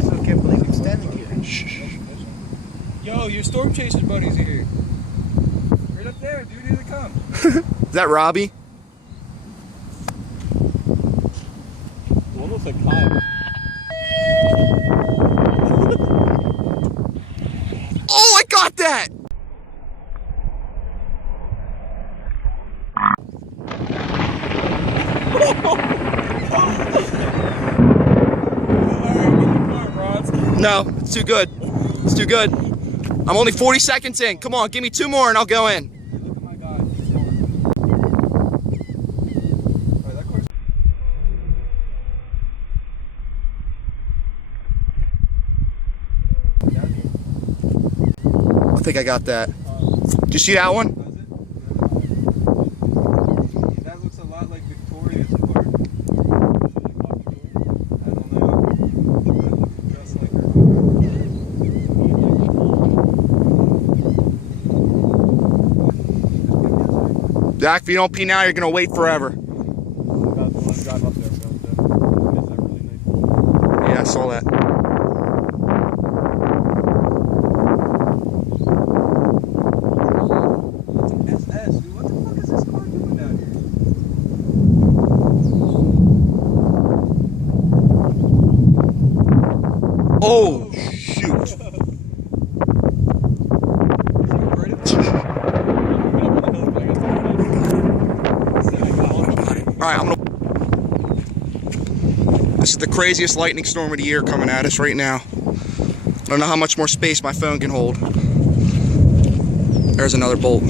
Still can't believe I'm standing here. Shh. Yo, your storm chaser buddy's here. Right up there, dude. Here they come. Is that Robbie? One looks like Kyle. Oh, I got that! No, it's too good. It's too good. I'm only 40 seconds in. Come on, give me 2 more and I'll go in. Look at my God. I think I got that. Did you see that one? That looks a lot like Victoria's car. I don't know. Just like her. Zach, if you don't pee now, you're gonna wait forever. Yeah, I saw that. SS, dude, what the fuck is this car doing down here? Oh, shoot. Alright, this is the craziest lightning storm of the year coming at us right now. I don't know how much more space my phone can hold. There's another bolt.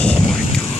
Oh my God.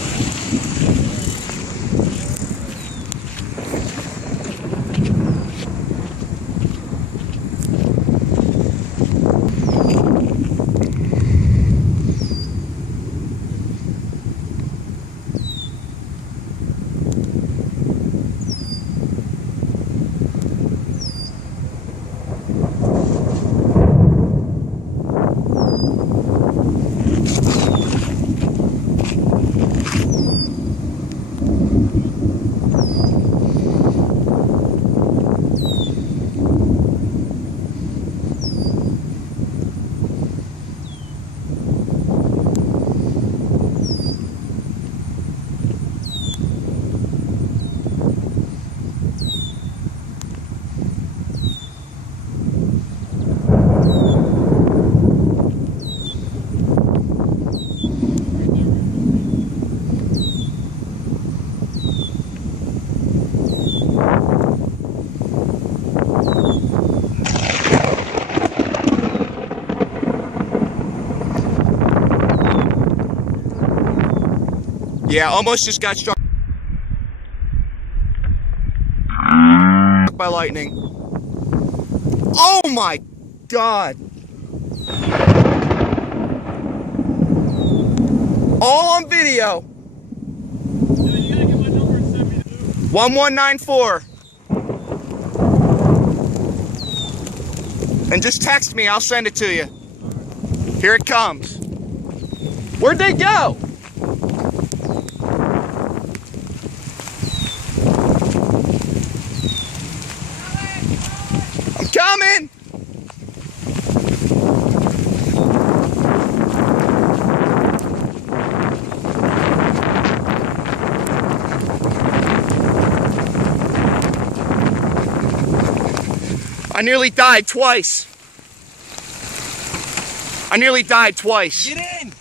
Yeah, almost just got struck by lightning. Oh my God. All on video. Yeah, you gotta get my number and send me the 1194. And just text me, I'll send it to you. Here it comes. Where'd they go? I'm coming! I nearly died twice. I nearly died twice. Get in!